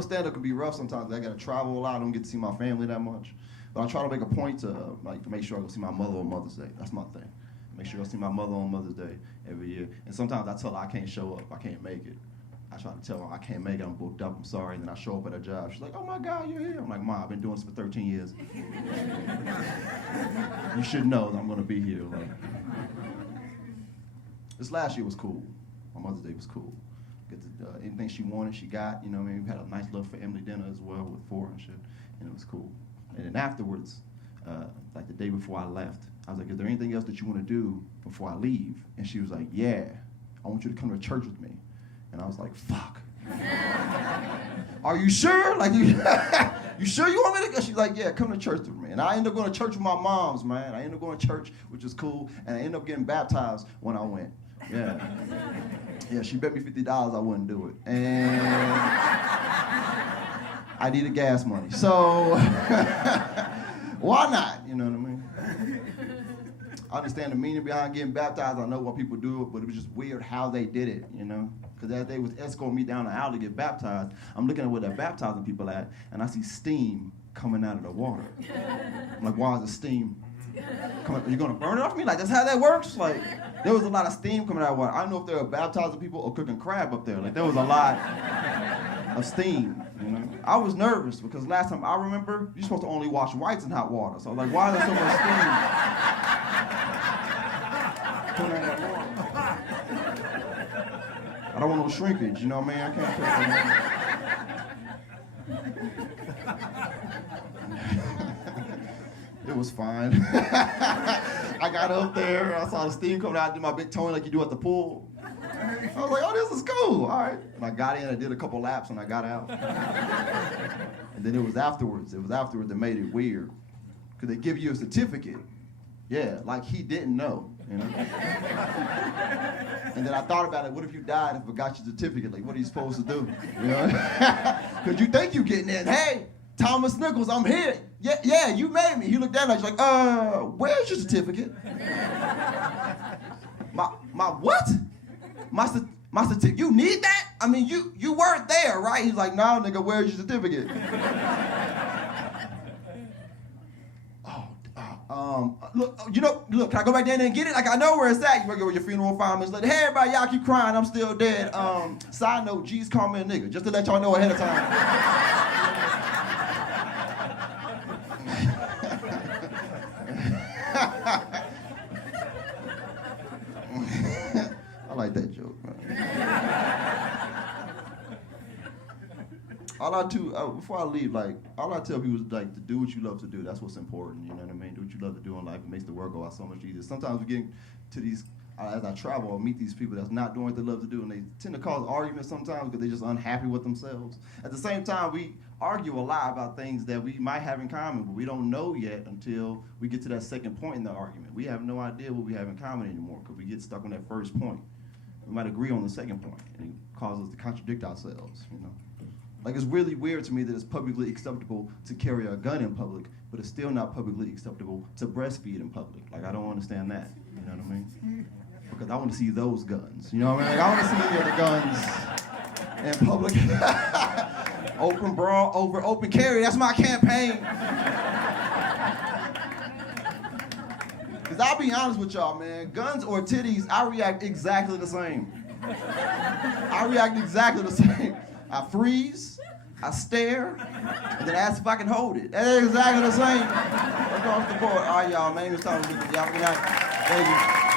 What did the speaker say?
Stand-up can be rough sometimes. I gotta travel a lot. I don't get to see my family that much. But I try to make a point to make sure I go see my mother on Mother's Day. That's my thing. Make sure I go see my mother on Mother's Day every year. And sometimes I tell her I can't show up. I can't make it. I try to tell her I can't make it. I'm booked up. I'm sorry. And then I show up at her job. She's like, "Oh my God, you're here." I'm like, "Ma, I've been doing this for 13 years. You should know that I'm gonna be here." Like, this last year was cool. My Mother's Day was cool. Anything she wanted, she got. You know what I mean? We had a nice little family dinner as well with 4 and shit, and it was cool. And then afterwards, like the day before I left, I was like, "Is there anything else that you want to do before I leave?" And she was like, "Yeah, I want you to come to church with me." And I was like, "Fuck." "Are you sure? Like, you sure you want me to go?" She's like, "Yeah, come to church with me." And I ended up going to church with my moms, man. I ended up going to church, which is cool, and I ended up getting baptized when I went. Yeah. Yeah, she bet me $50 I wouldn't do it. And I needed gas money. So why not? You know what I mean? I understand the meaning behind getting baptized. I know why people do it, but it was just weird how they did it, you know? Because as they was escorting me down the aisle to get baptized, I'm looking at where they're baptizing people at, and I see steam coming out of the water. I'm like, "Why is the steam coming? Are you gonna burn it off me? Like, that's how that works?" Like, there was a lot of steam coming out of water. I don't know if they were baptizing people or cooking crab up there. Like, there was a lot of steam, you know? I was nervous because last time I remember, you're supposed to only wash whites in hot water. So I was like, why is there so much steam coming out of that water? I don't want no shrinkage, you know what I mean? I can't put It was fine. I got up there, I saw the steam coming out, I did my big towing like you do at the pool. I was like, "Oh, this is cool, all right." And I got in, I did a couple laps, and I got out. And then it was afterwards that made it weird. Because they give you a certificate. Yeah, like he didn't know, you know? And then I thought about it, what if you died and forgot your certificate? Like, what are you supposed to do, you know? Because you think you're getting in, "Hey, Thomas Nichols, I'm here. Yeah, you made me." He looked down at you like, "Where's your certificate?" My what? My certificate, you need that? I mean, you weren't there, right? He's like, "No, nigga, where's your certificate?" Look, can I go back there and get it? Like, I know where it's at. You wanna go with your funeral fireman's like, "Hey, everybody, y'all keep crying, I'm still dead." Side note, G's call me a nigga, just to let y'all know ahead of time. I like that joke, man. Before I leave, like, all I tell people is, like, to do what you love to do. That's what's important, you know what I mean? Do what you love to do in life. It makes the world go out so much easier. Sometimes we get to these, as I travel, I meet these people that's not doing what they love to do, and they tend to cause arguments sometimes because they're just unhappy with themselves. At the same time, we argue a lot about things that we might have in common, but we don't know yet until we get to that second point in the argument. We have no idea what we have in common anymore because we get stuck on that first point. We might agree on the second point, and it causes us to contradict ourselves, you know? Like, it's really weird to me that it's publicly acceptable to carry a gun in public, but it's still not publicly acceptable to breastfeed in public. Like, I don't understand that, you know what I mean? Because I want to see those guns, you know what I mean? Like, I want to see any of the guns in public. Open brawl over open carry, that's my campaign. Because I'll be honest with y'all, man, guns or titties, I react exactly the same. I react exactly the same. I freeze, I stare, and then ask if I can hold it. That's exactly the same across the board. All right, y'all, my name is Thomas Nichols. Y'all have a good night. Thank you.